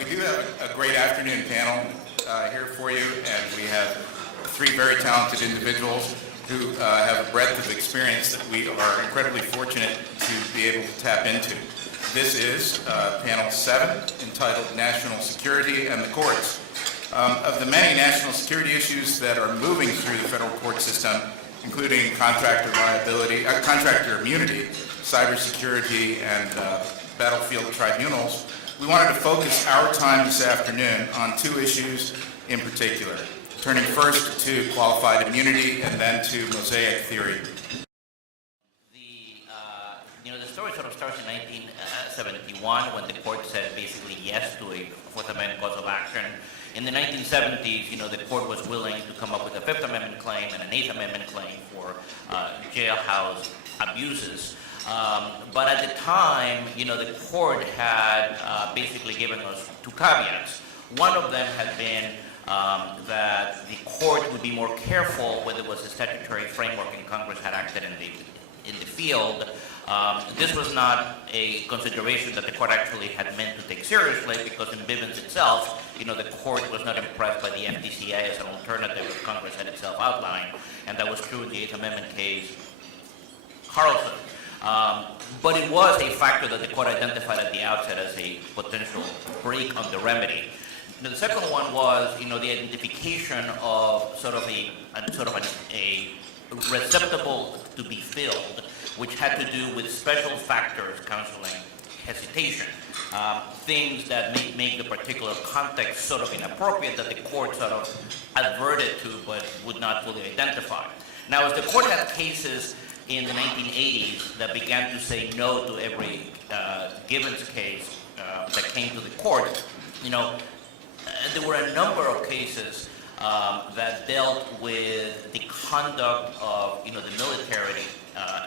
we do have a great afternoon panel here for you, and we have three very talented individuals who have a breadth of experience that we are incredibly fortunate to be able to tap into. This is panel 7, entitled National Security and the Courts. Of the many national security issues that are moving through the federal court system, including contractor liability, contractor immunity, cybersecurity, and battlefield tribunals, we wanted to focus our time this afternoon on two issues in particular, turning first to qualified immunity and then to mosaic theory. The story sort of starts in 1971 when the court said basically yes to a Fourth Amendment cause of action. In the 1970s, the court was willing to come up with a Fifth Amendment claim and an Eighth Amendment claim for jailhouse abuses. But at the time, the court had basically given us two caveats. One of them had been that the court would be more careful when there was a statutory framework and Congress had acted in the field. This was not a consideration that the court actually had meant to take seriously, because in Bivens itself, the court was not impressed by the FDCA as an alternative that Congress had itself outlined, and that was true in the Eighth Amendment case, Carlson. But it was a factor that the court identified at the outset as a potential break on the remedy. The second one was, the identification of sort of a receptacle to be filled, which had to do with special factors counseling hesitation, things that make the particular context sort of inappropriate that the court sort of adverted to but would not fully identify. Now, as the court had cases in the 1980s that began to say no to every Givens case that came to the court, there were a number of cases that dealt with the conduct of the military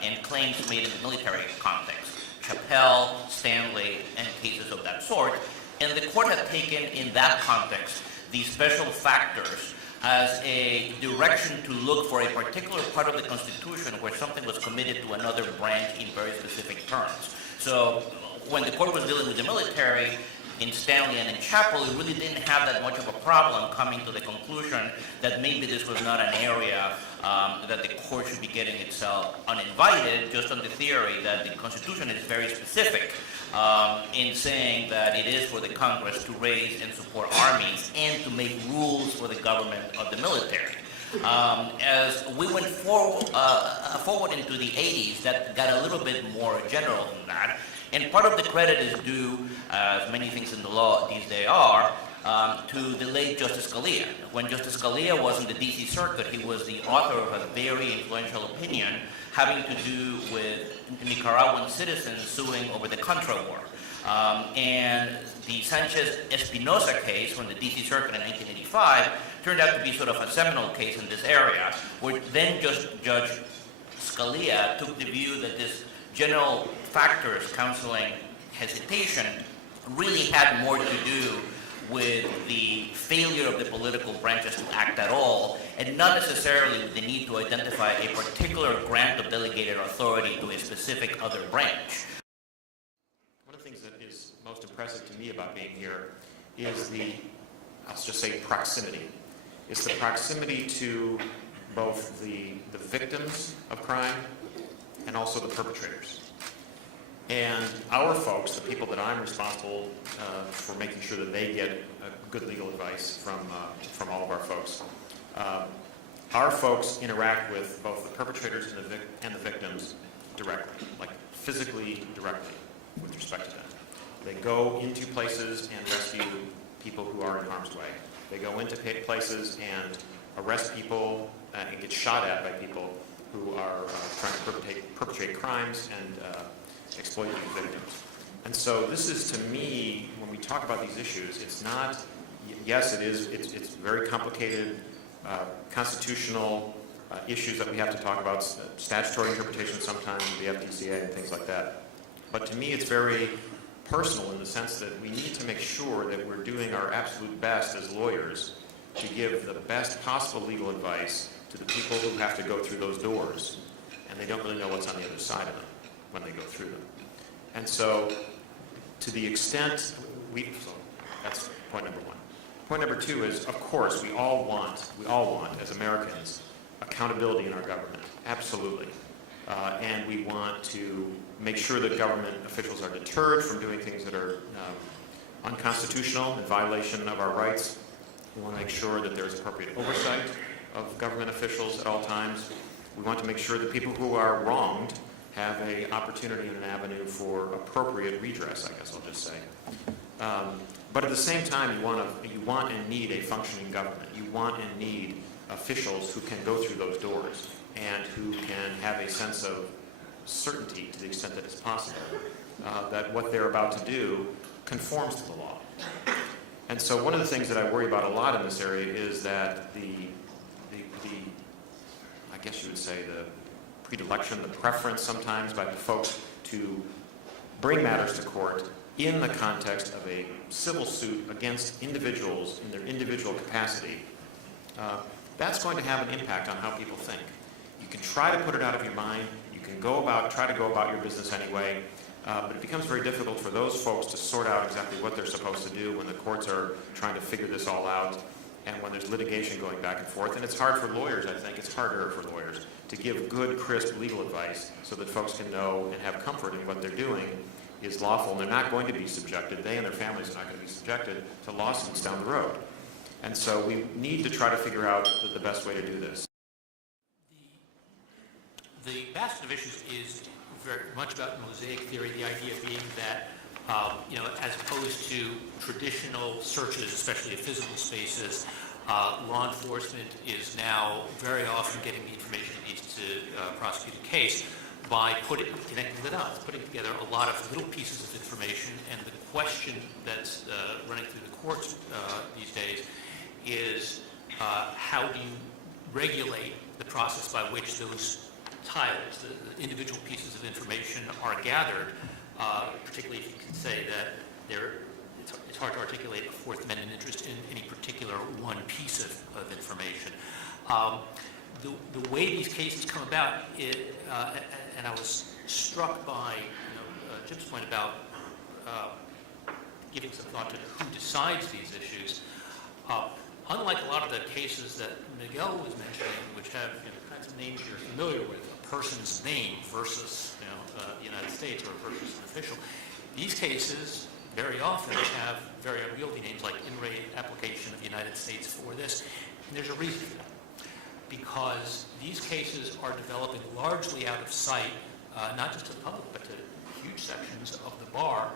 and claims made in the military context, Chappelle, Stanley, and cases of that sort. And the court had taken in that context these special factors as a direction to look for a particular part of the Constitution where something was committed to another branch in very specific terms. So when the court was dealing with the military, in Stanley and in Chappell, it really didn't have that much of a problem coming to the conclusion that maybe this was not an area that the court should be getting itself uninvited, just on the theory that the Constitution is very specific in saying that it is for the Congress to raise and support armies and to make rules for the government of the military. As we went forward into the 80s, that got a little bit more general than that. And part of the credit is due, as many things in the law these days are, to the late Justice Scalia. When Justice Scalia was in the D.C. Circuit, he was the author of a very influential opinion having to do with Nicaraguan citizens suing over the Contra War. And the Sanchez-Espinosa case from the D.C. Circuit in 1985 turned out to be sort of a seminal case in this area, where then Judge Scalia took the view that this general factors counseling hesitation really had more to do with the failure of the political branches to act at all, and not necessarily the need to identify a particular grant of delegated authority to a specific other branch. One of the things that is most impressive to me about being here is I'll just say proximity. It's the proximity to both the victims of crime and also the perpetrators. And our folks, the people that I'm responsible for making sure that they get good legal advice from all of our folks interact with both the perpetrators and the victims directly, like physically directly with respect to them. They go into places and rescue people who are in harm's way. They go into places and arrest people and get shot at by people who are trying to perpetrate crimes and exploiting victims. And so this is, to me, when we talk about these issues, it's not, yes, it's very complicated, constitutional issues that we have to talk about, statutory interpretation sometimes of the FDCA and things like that. But to me, it's very personal in the sense that we need to make sure that we're doing our absolute best as lawyers to give the best possible legal advice to the people who have to go through those doors, and they don't really know what's on the other side of them when they go through them. And so, to the extent That's point number one. Point number two is, of course, we all want, as Americans, accountability in our government. Absolutely. And we want to make sure that government officials are deterred from doing things that are unconstitutional, in violation of our rights. We want to make sure that there's appropriate oversight of government officials at all times. We want to make sure that people who are wronged have an opportunity and an avenue for appropriate redress, I guess I'll just say. But at the same time, you want and need a functioning government. You want and need officials who can go through those doors and who can have a sense of certainty, to the extent that it's possible, that what they're about to do conforms to the law. And so one of the things that I worry about a lot in this area is that the I guess you would say the predilection, the preference sometimes by the folks to bring matters to court in the context of a civil suit against individuals in their individual capacity, that's going to have an impact on how people think. You can try to put it out of your mind, you can try to go about your business anyway, but it becomes very difficult for those folks to sort out exactly what they're supposed to do when the courts are trying to figure this all out and when there's litigation going back and forth. And it's hard for lawyers, I think, it's harder for lawyers to give good, crisp legal advice so that folks can know and have comfort in what they're doing is lawful, and they're not going to be subjected, they and their families are not going to be subjected to lawsuits down the road. And so we need to try to figure out the best way to do this. The basket of issues is very much about mosaic theory, the idea being that, as opposed to traditional searches, especially of physical spaces, law enforcement is now very often getting the information it needs to prosecute a case by connecting the dots, putting together a lot of little pieces of information. And the question that's running through the courts these days is how do you regulate the process by which those tiles, the individual pieces of information are gathered, particularly if you can say that it's hard to articulate a Fourth Amendment interest in any particular one piece of information. The way these cases come about, and I was struck by Jim's point about giving some thought to who decides these issues. Unlike a lot of the cases that Miguel was mentioning, which have kinds of names you're familiar with, a person's name versus the United States or versus an official, these cases very often have very unwieldy names like in re application of the United States for this, and there's a reason for that. Because these cases are developing largely out of sight, not just to the public, but to huge sections of the bar.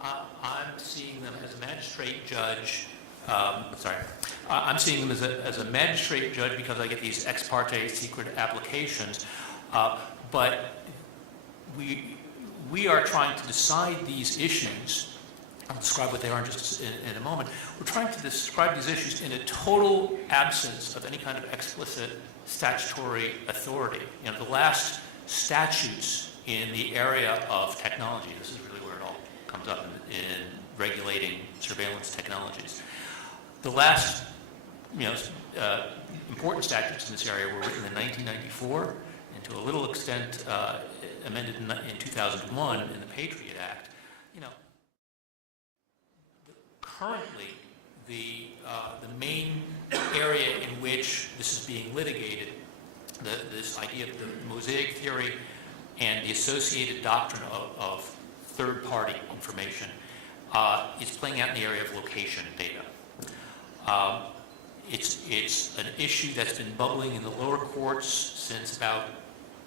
I'm seeing them as a magistrate judge. I'm seeing them as a magistrate judge because I get these ex parte secret applications. But we are trying to decide these issues. I'll describe what they are in just in a moment. We're trying to describe these issues in a total absence of any kind of explicit statutory authority. The last statutes in the area of technology, this is really where it all comes up in regulating surveillance technologies. The last important statutes in this area were written in 1994 and to a little extent amended in 2001 in the Patriot Act. Currently, the main area in which this is being litigated, this idea of the mosaic theory and the associated doctrine of third-party information, is playing out in the area of location data. It's an issue that's been bubbling in the lower courts since about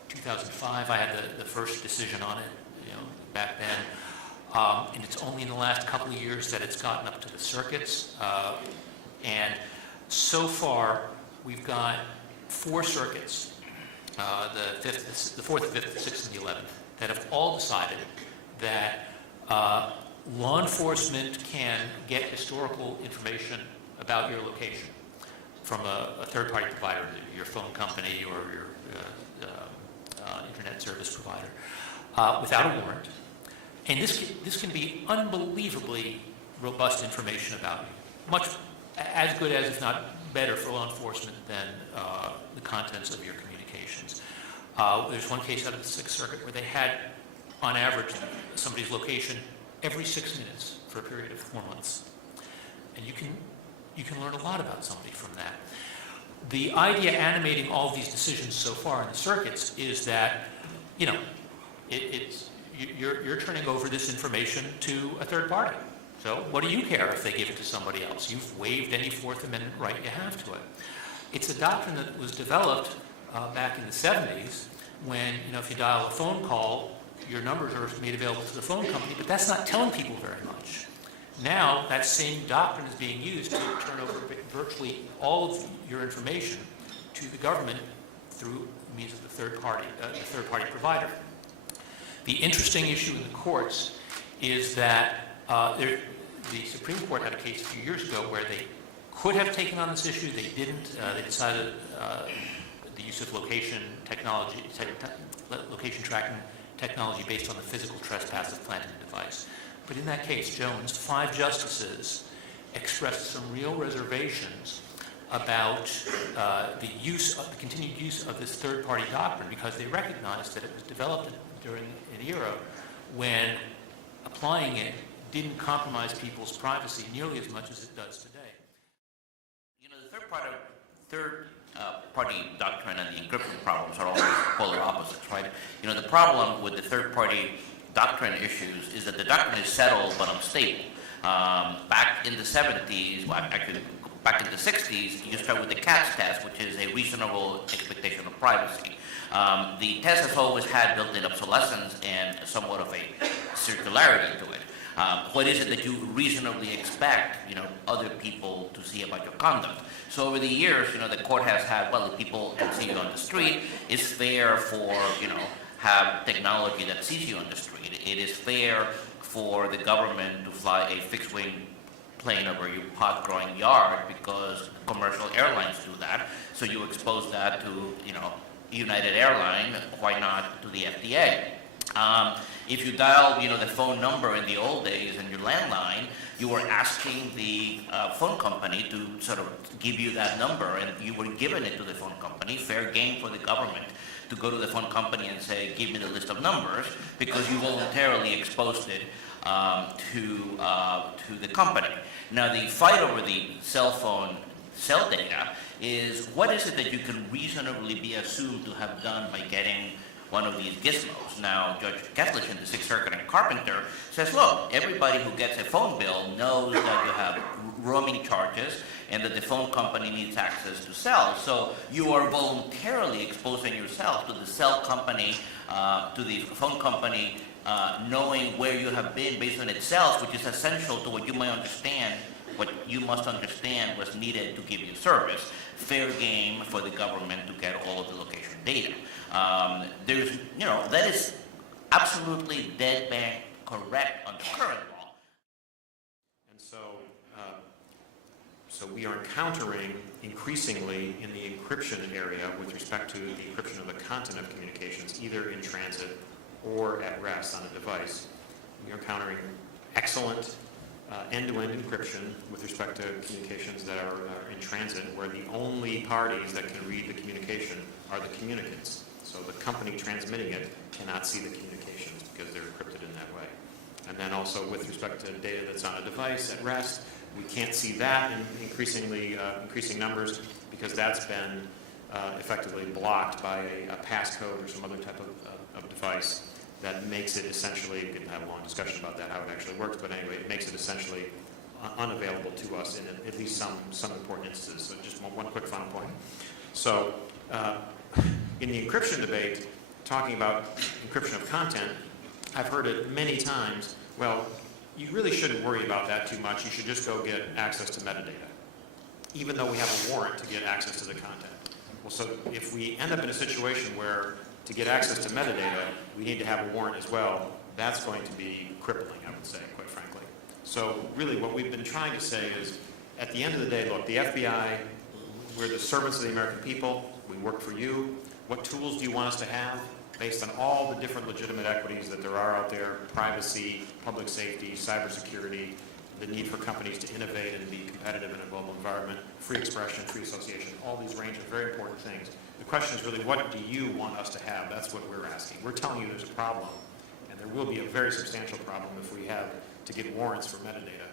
2005. I had the first decision on it, back then. And it's only in the last couple of years that it's gotten up to the circuits. And so far, we've got 4 circuits, the 4th, the 5th, the 6th, and the 11th, that have all decided that law enforcement can get historical information about your location from a third-party provider, your phone company or your internet service provider, without a warrant. And this can be unbelievably robust information about you, much as good as, if not better, for law enforcement than the contents of your communications. There's one case out of the 6th Circuit where they had, on average, somebody's location every 6 minutes for a period of 4 months. And you can learn a lot about somebody from that. The idea animating all of these decisions so far in the circuits is that, you know, you're turning over this information to a third party. So what do you care if they give it to somebody else? You've waived any Fourth Amendment right you have to it. It's a doctrine that was developed back in the 70s when, you know, if you dial a phone call, your numbers are made available to the phone company, but that's not telling people very much. Now, that same doctrine is being used to turn over virtually all of your information to the government through means of the third party provider. The interesting issue in the courts is that the Supreme Court had a case a few years ago where they could have taken on this issue. They didn't. They decided the use of location technology, location tracking technology based on the physical trespass of planting the device. But in that case, Jones, 5 justices expressed some real reservations about the continued use of this third-party doctrine, because they recognized that it was developed during an era when applying it didn't compromise people's privacy nearly as much as it does today. You know, the third-party doctrine and the encryption problems are always polar opposites, right? You know, the problem with the third-party doctrine issues is that the doctrine is settled but unstable. Back in the 70s, well, actually back in the 60s, you start with the CATS test, which is a reasonable expectation of privacy. The test has always had built-in obsolescence and somewhat of a circularity to it. What is it that you reasonably expect, you know, other people to see about your conduct? So over the years, you know, the court has had, well, if people can see you on the street, it's fair for, you know, have technology that sees you on the street. It is fair for the government to fly a fixed-wing plane over your pot-growing yard because commercial airlines do that. So you expose that to, you know, United Airlines, why not to the FDA? If you dial, you know, the phone number in the old days in your landline, you were asking the phone company to sort of give you that number, and you were giving it to the phone company. Fair game for the government to go to the phone company and say, give me the list of numbers, because you voluntarily exposed it to the company. Now, the fight over the cell data is, what is it that you can reasonably be assumed to have done by getting one of these gizmos? Now, Judge Ketlich in the Sixth Circuit and Carpenter says, look, everybody who gets a phone bill knows that you have roaming charges and that the phone company needs access to cells. So you are voluntarily exposing yourself to the cell company, to the phone company, knowing where you have been based on itself, which is essential to what you must understand was needed to give you service. Fair game for the government to get all of the location data. There's, you know, that is absolutely dead bang correct under current law. And so we are encountering increasingly in the encryption area with respect to the encryption of the content of communications, either in transit or at rest on a device. We are encountering excellent end-to-end encryption with respect to communications that are in transit, where the only parties that can read the communication are the communicants. So the company transmitting it cannot see the communications because they're encrypted in that way. And then also with respect to data that's on a device at rest, we can't see that in increasing numbers because that's been effectively blocked by a passcode or some other type of device that makes it essentially, we can have a long discussion about that, how it actually works, but anyway, it makes it essentially unavailable to us in at least some important instances. So just one quick final point. So in the encryption debate, talking about encryption of content, I've heard it many times, well, you really shouldn't worry about that too much. You should just go get access to metadata, even though we have a warrant to get access to the content. Well, so if we end up in a situation where to get access to metadata, we need to have a warrant as well, that's going to be crippling, I would say, quite frankly. So really what we've been trying to say is, at the end of the day, look, the FBI, we're the servants of the American people. We work for you. What tools do you want us to have based on all the different legitimate equities that there are out there, privacy, public safety, cybersecurity, the need for companies to innovate and be competitive in a global environment, free expression, free association, all these range of very important things. The question is really, what do you want us to have? That's what we're asking. We're telling you there's a problem, and there will be a very substantial problem if we have to get warrants for metadata.